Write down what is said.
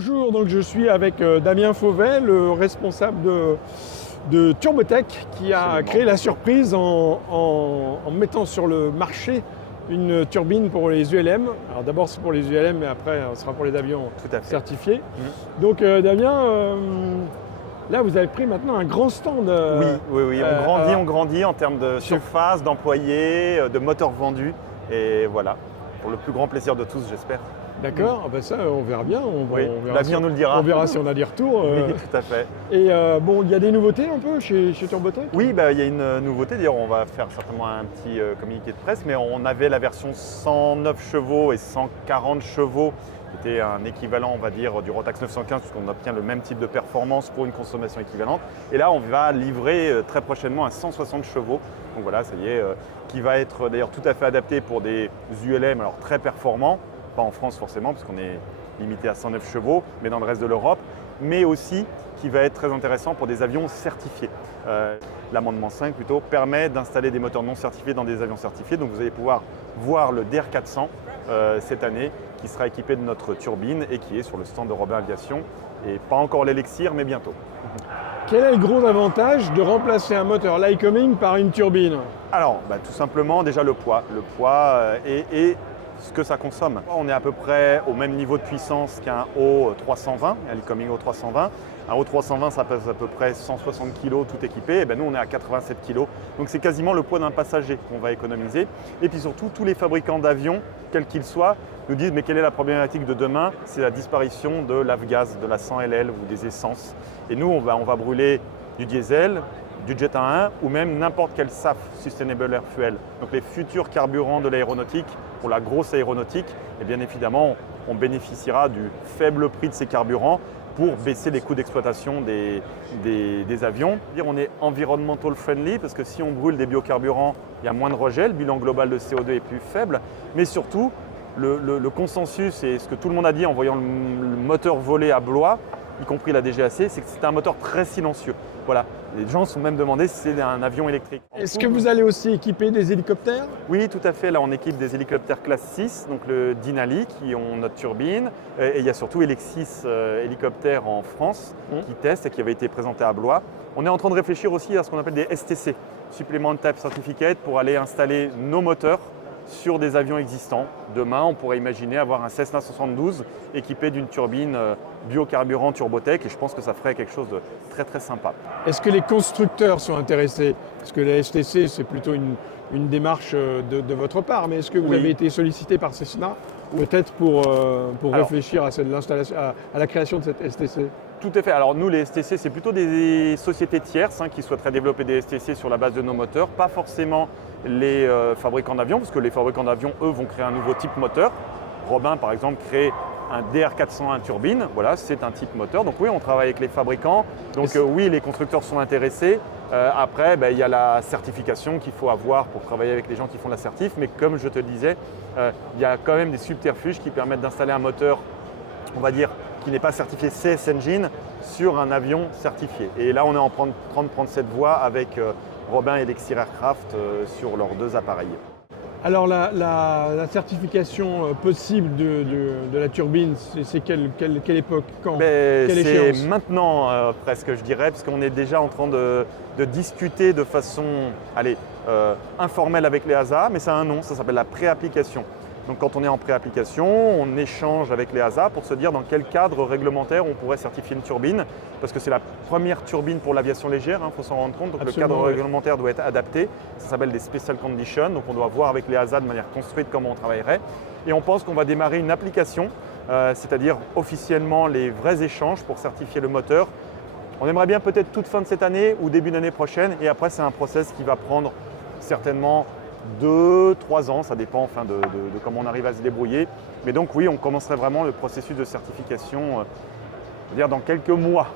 Bonjour, donc je suis avec Damien Fauvet, le responsable de Turbotech, qui a créé la surprise en mettant sur le marché une turbine pour les ULM. Alors d'abord c'est pour les ULM, mais après ce sera pour les avions certifiés. Donc Damien, là vous avez pris maintenant un grand stand. Oui, on grandit en termes de surface, d'employés, de moteurs vendus. Et voilà, pour le plus grand plaisir de tous, j'espère. D'accord, ben ça on verra bien. L'avenir nous le dira. On verra si on a des retours. Oui, tout à fait. Et bon, il y a des nouveautés un peu chez Turbotech? Oui, il y a une nouveauté. D'ailleurs, on va faire certainement un petit communiqué de presse, mais on avait la version 109 chevaux et 140 chevaux, qui était un équivalent, on va dire, du Rotax 915, puisqu'on obtient le même type de performance pour une consommation équivalente. Et là, on va livrer très prochainement un 160 chevaux. Donc voilà, ça y est, qui va être d'ailleurs tout à fait adapté pour des ULM, alors très performants. Pas en France forcément, parce qu'on est limité à 109 chevaux, mais dans le reste de l'Europe, mais aussi qui va être très intéressant pour des avions certifiés. L'amendement 5 plutôt permet d'installer des moteurs non certifiés dans des avions certifiés, donc vous allez pouvoir voir le DR400 cette année, qui sera équipé de notre turbine et qui est sur le stand de Robin Aviation, et pas encore l'Elixir, mais bientôt. Quel est le gros avantage de remplacer un moteur Lycoming par une turbine? Alors, tout simplement déjà le poids et ce que ça consomme. On est à peu près au même niveau de puissance qu'un O320, un Lycoming O320. Un O320, ça pèse à peu près 160 kg tout équipé. Et nous, on est à 87 kg. Donc c'est quasiment le poids d'un passager qu'on va économiser. Et puis surtout, tous les fabricants d'avions, quels qu'ils soient, nous disent mais quelle est la problématique de demain? C'est la disparition de l'avgaz, de la 100 LL ou des essences. Et nous, on va brûler du diesel, du Jet A1 ou même n'importe quel SAF, Sustainable Air Fuel. Donc les futurs carburants de l'aéronautique, pour la grosse aéronautique, et bien évidemment, on bénéficiera du faible prix de ces carburants pour baisser les coûts d'exploitation des avions. On est environmental friendly parce que si on brûle des biocarburants, il y a moins de rejet, le bilan global de CO2 est plus faible, mais surtout, le consensus et ce que tout le monde a dit en voyant le moteur voler à Blois, y compris la DGAC, c'est que c'est un moteur très silencieux. Voilà. Les gens se sont même demandé si c'est un avion électrique. Est-ce que vous allez aussi équiper des hélicoptères? Oui, tout à fait. Là, on équipe des hélicoptères classe 6, donc le Denali, qui ont notre turbine. Et il y a surtout Elexis hélicoptères en France qui testent et qui avait été présenté à Blois. On est en train de réfléchir aussi à ce qu'on appelle des STC, Supplement Type Certificate, pour aller installer nos moteurs sur des avions existants. Demain, on pourrait imaginer avoir un Cessna 72 équipé d'une turbine biocarburant Turbotech, et je pense que ça ferait quelque chose de très très sympa. Est-ce que les constructeurs sont intéressés? Parce que la STC, c'est plutôt une démarche de votre part, mais est-ce que vous avez été sollicité par Cessna peut-être pour réfléchir à la création de cette STC? Tout à fait. Alors nous, les STC, c'est plutôt des sociétés tierces qui souhaiteraient développer des STC sur la base de nos moteurs, pas forcément les fabricants d'avions, parce que les fabricants d'avions, eux, vont créer un nouveau type moteur. Robin, par exemple, crée un DR401 turbine, voilà, c'est un type moteur. Donc oui, on travaille avec les fabricants. Donc oui, les constructeurs sont intéressés. Après, il y a la certification qu'il faut avoir pour travailler avec les gens qui font la certif. Mais comme je te le disais, il y a quand même des subterfuges qui permettent d'installer un moteur, on va dire, qui n'est pas certifié CS Engine sur un avion certifié. Et là, on est en train de prendre cette voie avec Robin et Elixir Aircraft sur leurs deux appareils. Alors la certification possible de la turbine, c'est quelle époque? Quand? Quelle échéance? C'est maintenant presque, je dirais, parce qu'on est déjà en train de discuter de façon informelle avec l'EASA, mais ça a un nom, ça s'appelle la préapplication. Donc quand on est en préapplication, on échange avec l'EASA pour se dire dans quel cadre réglementaire on pourrait certifier une turbine, parce que c'est la première turbine pour l'aviation légère, faut s'en rendre compte, donc absolument, le cadre réglementaire doit être adapté, ça s'appelle des special conditions, donc on doit voir avec l'EASA de manière construite comment on travaillerait, et on pense qu'on va démarrer une application, c'est-à-dire officiellement les vrais échanges pour certifier le moteur. On aimerait bien peut-être toute fin de cette année ou début d'année prochaine, et après c'est un process qui va prendre certainement 2-3 ans, ça dépend de comment on arrive à se débrouiller. Mais donc oui, on commencerait vraiment le processus de certification dans quelques mois.